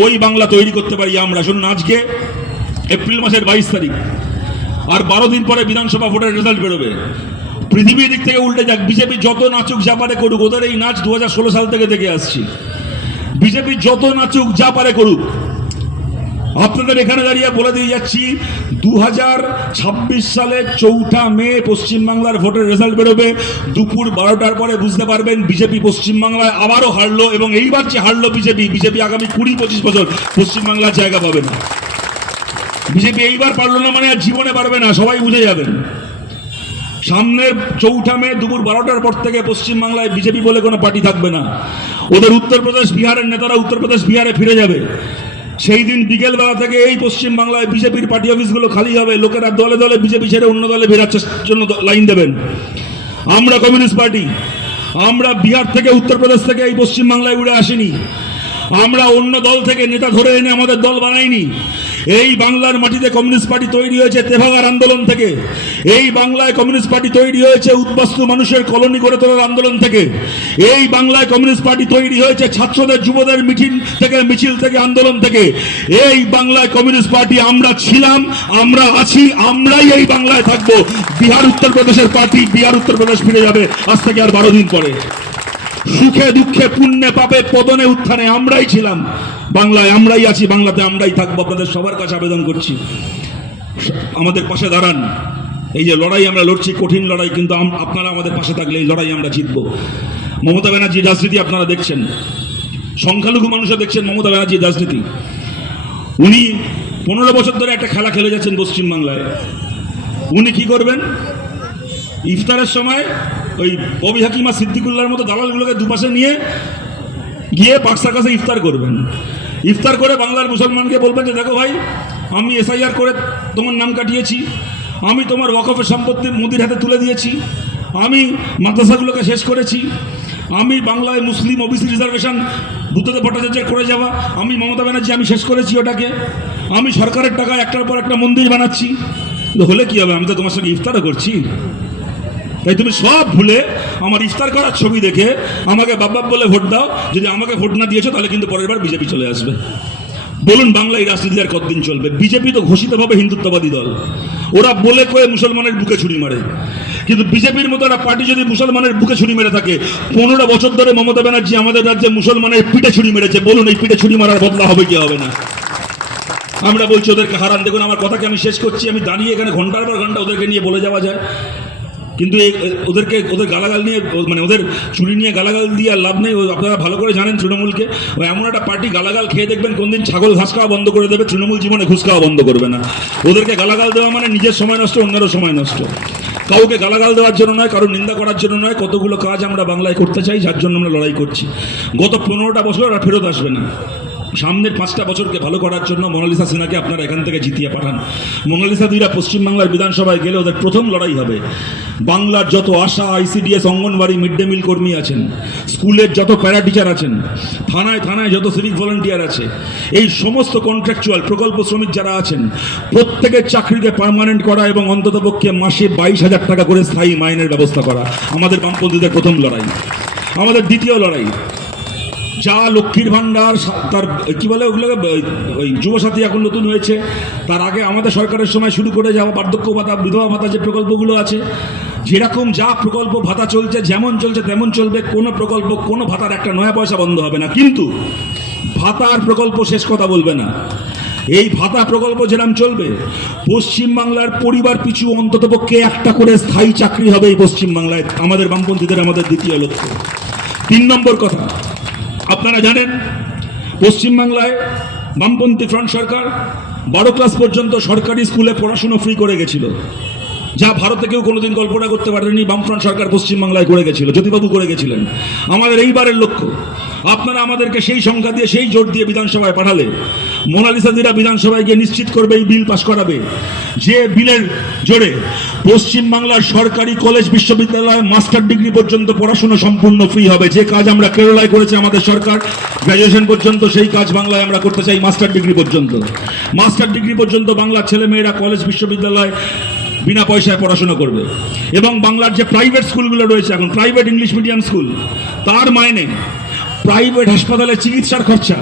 ওই বাংলা তৈরি করতে পারি আমরা। শুনুন, আজকে এপ্রিল মাসের 22 তারিখ, আর 12 দিন পরে বিধানসভা ভোটের রেজাল্ট বেরোবে। পৃথিবীর দিক থেকে উল্টে যাক, বিজেপি যত নাচুক যা পারে করুক, ওদের এই নাচ 2016 সাল থেকে দেখে আসছি। বিজেপি যত নাচুক যা পারে করুক, আপনাদের এখানে দাঁড়িয়ে বলে দিয়ে যাচ্ছি 2026 সালের 4 মে পশ্চিমবাংলার ভোটের রেজাল্ট বেরোবে। দুপুর 12টার পরে বুঝতে পারবেন বিজেপি পশ্চিমবাংলায় আবারও হারলো, এবং এইবার যে হারলো বিজেপি আগামী 20-25 বছর পশ্চিমবাংলার জায়গা পাবে না। বিজেপি এইবার পারলো না মানে আর জীবনে পারবে না, সবাই বুঝে যাবেন। সামনের 4 মে দুপুর 12টার পর থেকে পশ্চিমবাংলায় বিজেপি বলে কোনো পার্টি থাকবে না। ওদের উত্তরপ্রদেশ বিহারের নেতারা উত্তরপ্রদেশ বিহারে ফিরে যাবে। সেই দিন বিকেলবেলা থেকে এই পশ্চিমবাংলায় বিজেপির পার্টি অফিসগুলো খালি হবে, লোকেরা দলে দলে বিজেপি ছেড়ে অন্য দলে ফেরার জন্য লাইন দেবেন। আমরা কমিউনিস্ট পার্টি, আমরা বিহার থেকে উত্তরপ্রদেশ থেকে এই পশ্চিমবাংলায় উড়ে আসিনি। আমরা অন্য দল থেকে নেতা ধরে এনে আমাদের দল বানাইনি। এই বাংলার মাটিতে কমিউনিস্ট পার্টি তৈরি হয়েছে তেভাগার আন্দোলন থেকে। এই বাংলায় কমিউনিস্ট পার্টি তৈরি হয়েছে উদ্বাস্তু মানুষের কলোনি গড়ে তোলার আন্দোলন থেকে। এই বাংলায় কমিউনিস্ট পার্টি তৈরি হয়েছে ছাত্রদের, যুবদের মিছিল থেকে আন্দোলন থেকে। এই বাংলায় কমিউনিস্ট পার্টি আমরা ছিলাম, আমরা আছি, আমরাই এই বাংলায় থাকবো। বিহার উত্তরপ্রদেশের পার্টি বিহার উত্তরপ্রদেশ ফিরে যাবে আজ থেকে আর 12 দিন পরে। সুখে দুঃখে পুণ্যে পাপে পদনে উত্থানে আমরাই ছিলাম বাংলায়, আমরাই আছি বাংলাতে, আমরাই থাকবো। আপনাদের সবার কাছে আবেদন করছি আমাদের পাশে দাঁড়ান। এই যে লড়াই আমরা লড়ছি, কঠিন লড়াই, কিন্তু আপনারা আমাদের পাশে থাকলে এই লড়াই আমরা জিতবো। মমতা ব্যানার্জির রাজনীতি আপনারা দেখছেন, সংখ্যালঘু মানুষও দেখছেন মমতা ব্যানার্জির রাজনীতি। উনি 15 বছর ধরে একটা খেলা খেলে যাচ্ছেন পশ্চিমবাংলায়। উনি কি করবেন? ইফতারের সময় ওই কবি হাকিমা সিদ্দিকুল্লাহর মতো দালালগুলোকে দুপাশে নিয়ে গিয়ে বাক্সার কাছে ইফতার করবেন। ইফতার করে বাংলার মুসলমানকে বলবেন যে দেখো ভাই, আমি এসআইআর করে তোমার নাম কাটিয়েছি, আমি তোমার ওয়াকফের সম্পত্তি মোদির হাতে তুলে দিয়েছি, আমি মাদ্রাসাগুলোকে শেষ করেছি, আমি বাংলায় মুসলিম ওবিসি রিজার্ভেশন বুদ্ধদেব ভট্টাচার্যের করে যাওয়া, আমি মমতা ব্যানার্জি আমি শেষ করেছি ওটাকে, আমি সরকারের টাকায় একটার পর একটা মন্দির বানাচ্ছি। হলে কি হবে? আমি তো তোমার সঙ্গে ইফতারও করছি। তাই তুমি সব ভুলে আমার ইফতার করার ছবি দেখে আমাকে বাপ বলে ভোট দাও। যদি আমাকে ভোট না দিয়েছো তাহলে কিন্তু পরের বার বিজেপি চলে আসবে। বলুন বাংলা এই রাজনীতি আর কতদিন চলবে? বিজেপি তো ঘোষিতভাবে হিন্দুত্ববাদী দল, ওরা বলে কয়ে মুসলমানের বুকে ছুরি মারে, কিন্তু বিজেপির মতো একটা পার্টি যদি মুসলমানের বুকে ছুরি মেরে থাকে, 15 বছর ধরে মমতা ব্যানার্জি আমাদের রাজ্যে মুসলমানের পিঠে ছুরি মেরেছে, বলুন এই পিঠে ছুরি মারার বদলা হবে কি হবে না? আমরা বলছি ওদেরকে হারান। দেখুন আমার কথাকে আমি শেষ করছি, আমি দাঁড়িয়ে এখানে ঘন্টার পর ঘন্টা ওদেরকে নিয়ে বলে যাওয়া যায়, কিন্তু ওদের গালাগাল নিয়ে, মানে ওদের চুরি নিয়ে গালাগাল দিয়ে আর লাভ নেই। আপনারা ভালো করে জানেন তৃণমূলকে, ও এমন একটা পার্টি, গালাগাল খেয়ে দেখবেন কোনদিন ছাগল ঘাস খাওয়া বন্ধ করে দেবে, তৃণমূল জীবনে ঘুষ খাওয়া বন্ধ করবে না। ওদেরকে গালাগাল দেওয়া মানে নিজের সময় নষ্ট, অন্যেরও সময় নষ্ট। কাউকে গালাগাল দেওয়ার জন্য নয়, কারোর নিন্দা করার জন্য নয়, কতগুলো কাজ আমরা বাংলায় করতে চাই, যার জন্য আমরা লড়াই করছি। গত 15টা বছর আর ফেরত আসবে না। সামনের 5টা বছরকে ভালো করার জন্য মোনালিসা সিনহাকে আপনারা এখান থেকে জিতিয়ে পাঠান। মোনালিসা দিরা পশ্চিমবাংলার বিধানসভায় গেলে ওদের প্রথম লড়াই হবে বাংলার যত Asha, ICDS, anganwadi, mid day meal কর্মী আছেন, স্কুলের যত প্যারা টিচার আছেন, থানায় থানায় যত সিভিক ভলেন্টিয়ার আছে, এই সমস্ত কন্ট্রাকচুয়াল প্রকল্প শ্রমিক যারা আছেন, প্রত্যেকের চাকরিকে পার্মানেন্ট করা এবং অন্ততপক্ষে মাসে 22,000 টাকা করে স্থায়ী মাইনের ব্যবস্থা করা আমাদের বামপন্থীদের প্রথম লড়াই। আমাদের দ্বিতীয় লড়াই, যা লক্ষ্মীর ভাণ্ডার, তার কি বলে ওগুলোকে, ওই যুবসাথী এখন নতুন হয়েছে, তার আগে আমাদের সরকারের সময় শুরু করে যাওয়া বার্ধক্য ভাতা, বিধবা ভাতা, যে প্রকল্পগুলো আছে, যেরকম যা প্রকল্প ভাতা চলছে, যেমন চলছে তেমন চলবে। কোনো প্রকল্প, কোনো ভাতার একটা নয়া পয়সা বন্ধ হবে না, কিন্তু ভাতার প্রকল্প শেষ কথা বলবে না। এই ভাতা প্রকল্প যেরকম চলবে, পশ্চিমবাংলার পরিবার পিছু অন্ততপক্ষে একটা করে স্থায়ী চাকরি হবে এই পশ্চিমবাংলায়, আমাদের বামপন্থীদের আমাদের দ্বিতীয় লক্ষ্য। 3 নম্বর কথা, আপনারা জানেন পশ্চিমবাংলায় বামপন্থী ফ্রন্ট সরকার 12 ক্লাস পর্যন্ত সরকারি স্কুলে পড়াশুনো ফ্রি করে গেছিল, যা ভারতে কেউ কোনোদিন কল্পনা করতে পারেনি। বামফ্রন্ট সরকার পশ্চিমবাংলায় করে গেছিল, জ্যোতিবাবু করে গেছিলেন। আমাদের এইবারের লক্ষ্য, আপনারা আমাদেরকে সেই সংখ্যা দিয়ে, সেই জোট দিয়ে বিধানসভায় পাঠালে মোনালিসা দিরা বিধানসভায় গিয়ে নিশ্চিত করবে, এই বিল পাশ করাবে, যে বিলের জোরে পশ্চিমবাংলার সরকারি কলেজ, বিশ্ববিদ্যালয়, মাস্টার ডিগ্রি পর্যন্ত পড়াশোনা সম্পূর্ণ ফ্রি হবে। যে কাজ আমরা কেরালায় করেছে আমাদের সরকার গ্র্যাজুয়েশন পর্যন্ত, সেই কাজ বাংলায় আমরা করতে চাই মাস্টার ডিগ্রি পর্যন্ত। মাস্টার ডিগ্রি পর্যন্ত বাংলার ছেলেমেয়েরা কলেজ, বিশ্ববিদ্যালয় বিনা পয়সায় পড়াশোনা করবে। এবং বাংলার যে প্রাইভেট স্কুলগুলো রয়েছে এখন, প্রাইভেট ইংলিশ মিডিয়াম স্কুল, তার মাইনে, প্রাইভেট হাসপাতালে চিকিৎসার খরচা,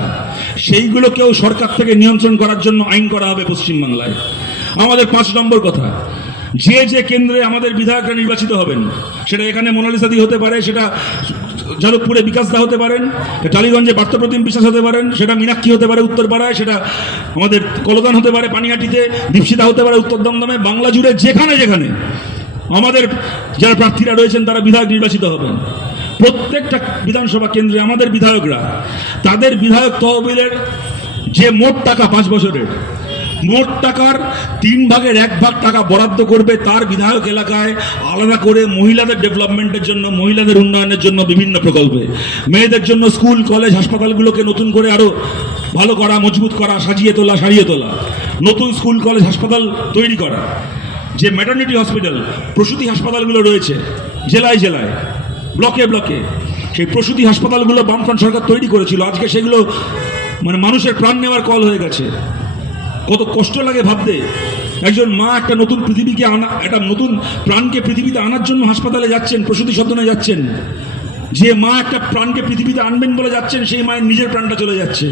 সেইগুলোকেও সরকার থেকে নিয়ন্ত্রণ করার জন্য আইন করা হবে পশ্চিমবাংলায়। আমাদের 5 নম্বর কথা, যে কেন্দ্রে আমাদের বিধায়করা নির্বাচিত হবেন, সেটা এখানে মোনালিসা দি হতে পারে, সেটা যাদবপুরে বিকাশ দা হতে পারেন, টালিগঞ্জে পার্থপ্রতিম বিশ্বাস হতে পারেন, সেটা মীনাক্ষী হতে পারে উত্তরপাড়ায়, সেটা আমাদের কলকান হতে পারে পানিহাটিতে, দীপশিতা হতে পারে উত্তর দমদমে, বাংলা জুড়ে যেখানে যেখানে আমাদের যারা প্রার্থীরা রয়েছেন তারা বিধায়ক নির্বাচিত হবেন। প্রত্যেকটা বিধানসভা কেন্দ্রে আমাদের বিধায়করা তাদের বিধায়ক তহবিলের যে মোট টাকা 5 বছরের, মোট টাকার 3 ভাগের 1 ভাগ টাকা বরাদ্দ করবে তার বিধায়ক এলাকায় আলাদা করে মহিলাদের ডেভেলপমেন্টের জন্য, মহিলাদের উন্নয়নের জন্য বিভিন্ন প্রকল্পে, মেয়েদের জন্য স্কুল, কলেজ, হাসপাতালগুলোকে নতুন করে আরো ভালো করা, মজবুত করা, সাজিয়ে তোলা, সারিয়ে তোলা, নতুন স্কুল, কলেজ, হাসপাতাল তৈরি করা, যে ম্যাটারনিটি হসপিটাল, প্রসূতি হাসপাতালগুলো রয়েছে জেলায় জেলায়, ব্লকে ব্লকে, সেই প্রসূতি হাসপাতালগুলো বামফ্রন্ট সরকার তৈরি করেছিল। আজকে সেগুলো মানে মানুষের প্রাণ নেওয়ার কল হয়ে গেছে। কত কষ্ট লাগে ভাবতে, একজন মা একটা নতুন পৃথিবীকে আনা, একটা নতুন প্রাণকে পৃথিবীতে আনার জন্য হাসপাতালে যাচ্ছেন, প্রসূতি সদনে যাচ্ছেন। যে মা একটা প্রাণকে পৃথিবীতে আনবেন বলে যাচ্ছেন, সেই মায়ের নিজের প্রাণটা চলে যাচ্ছে।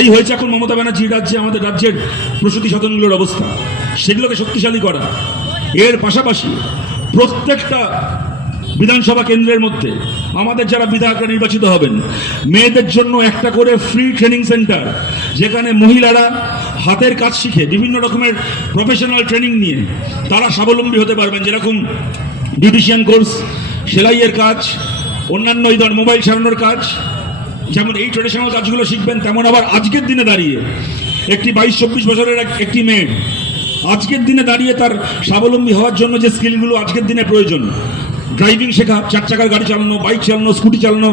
এই হয়েছে এখন মমতা ব্যানার্জির রাজ্যে, আমাদের রাজ্যের প্রসূতি সদনগুলোর অবস্থা। সেগুলোকে শক্তিশালী করা, এর পাশাপাশি প্রত্যেকটা বিধানসভা কেন্দ্রের মধ্যে আমাদের যারা বিধায়করা নির্বাচিত হবেন, মেয়েদের জন্য একটা করে ফ্রি ট্রেনিং সেন্টার, যেখানে মহিলারা হাতের কাজ শিখে বিভিন্ন রকমের প্রফেশনাল ট্রেনিং নিয়ে তারা স্বাবলম্বী হতে পারবেন। যেরকম বিউটিশিয়ান কোর্স, সেলাইয়ের কাজ, অন্যান্য এই ধরনের মোবাইল সারানোর কাজ, যেমন এই ট্রেডিশনাল কাজগুলো শিখবেন, তেমন আবার আজকের দিনে দাঁড়িয়ে একটি 22-24 বছরের একটি মেয়ে আজকের দিনে দাঁড়িয়ে তার স্বাবলম্বী হওয়ার জন্য যে স্কিলগুলো আজকের দিনে প্রয়োজন, ড্রাইভিং শেখা, 4 চাকার গাড়ি চালানো, বাইক চালানো, স্কুটি চালানো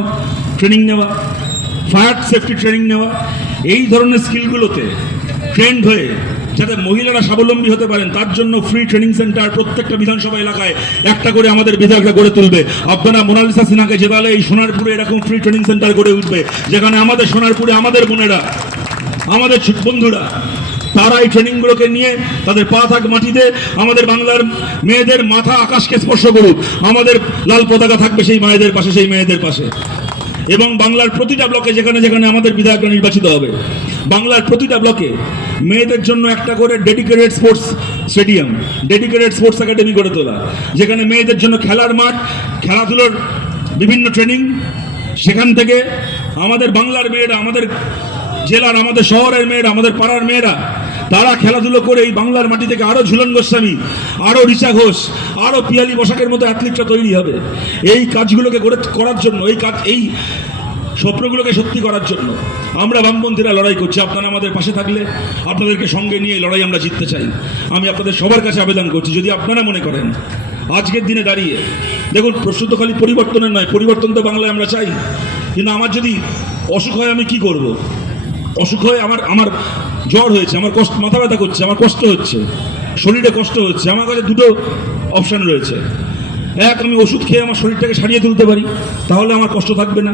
ট্রেনিং নেওয়া, ফায়ার সেফটি ট্রেনিং নেওয়া, এই ধরনের স্কিলগুলোতে ট্রেন্ড হয়ে যাতে মহিলারা স্বাবলম্বী হতে পারেন, তার জন্য ফ্রি ট্রেনিং সেন্টার প্রত্যেকটা বিধানসভা এলাকায় একটা করে আমাদের বিধায়করা গড়ে তুলবে। আপনারা মোনালিসা সিনহাকে জেতালে এই সোনারপুরে এরকম ফ্রি ট্রেনিং সেন্টার গড়ে উঠবে, যেখানে আমাদের সোনারপুরে আমাদের বোনেরা, আমাদের বন্ধুরা, তারা এই ট্রেনিংগুলোকে নিয়ে তাদের পা থাক মাটিতে, আমাদের বাংলার মেয়েদের মাথা আকাশকে স্পর্শ করুক, আমাদের লাল পতাকা থাকবে সেই মায়েদের পাশে, সেই মেয়েদের পাশে। এবং বাংলার প্রতিটা ব্লকে যেখানে যেখানে আমাদের বিধায়করা নির্বাচিত হবে, বাংলার প্রতিটা ব্লকে মেয়েদের জন্য একটা করে dedicated sports stadium, dedicated sports academy গড়ে তোলা, যেখানে মেয়েদের জন্য খেলার মাঠ, খেলাধুলোর বিভিন্ন ট্রেনিং, সেখান থেকে আমাদের বাংলার মেয়েরা, আমাদের জেলার, আমাদের শহরের মেয়েরা, আমাদের পাড়ার মেয়েরা, তারা খেলাধুলো করে এই বাংলার মাটি থেকে আরও ঝুলন গোস্বামী, আরও ঋচা ঘোষ, আরও পিয়ালি বসাকের মতো অ্যাথলিটরা তৈরি হবে। এই কাজগুলোকে করার জন্য, এই স্বপ্নগুলোকে সত্যি করার জন্য আমরা বামপন্থীরা লড়াই করছি। আপনারা আমাদের পাশে থাকলে আপনাদেরকে সঙ্গে নিয়ে এই লড়াই আমরা জিততে চাই। আমি আপনাদের সবার কাছে আবেদন করছি, যদি আপনারা মনে করেন আজকের দিনে দাঁড়িয়ে, দেখুন প্রশ্ন তো খালি পরিবর্তনের নয়, পরিবর্তন তো বাংলায় আমরা চাই, কিন্তু আমার যদি অসুখ হয় আমি কি করব? অসুখ হয়ে আমার জ্বর হয়েছে, আমার কষ্ট, মাথা ব্যথা করছে, আমার কষ্ট হচ্ছে, শরীরে কষ্ট হচ্ছে, আমার কাছে দুটো অপশান রয়েছে। এক, আমি ওষুধ খেয়ে আমার শরীরটাকে সারিয়ে তুলতে পারি, তাহলে আমার কষ্ট থাকবে না।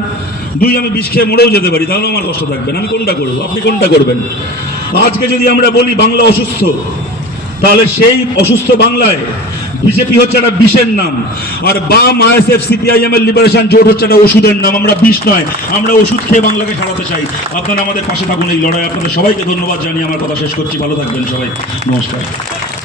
দুই, আমি বিষ খেয়ে মরেও যেতে পারি, তাহলেও আমার কষ্ট থাকবে না। আমি কোনটা করবো? আপনি কোনটা করবেন? আজকে যদি আমরা বলি বাংলা অসুস্থ, তাহলে সেই অসুস্থ বাংলায় বিজেপি হচ্ছে একটা বিষের নাম, আর বাম, আইএসএফ, সিপিআইএম এর লিবারেশন জোট হচ্ছে একটা ওষুধের নাম। আমরা বিষ নয়, আমরা ওষুধ খেয়ে বাংলাকে সারাতে চাই। আপনারা আমাদের পাশে থাকুন এই লড়াই। আপনাদের সবাইকে ধন্যবাদ জানিয়ে আমার কথা শেষ করছি। ভালো থাকবেন সবাই, নমস্কার।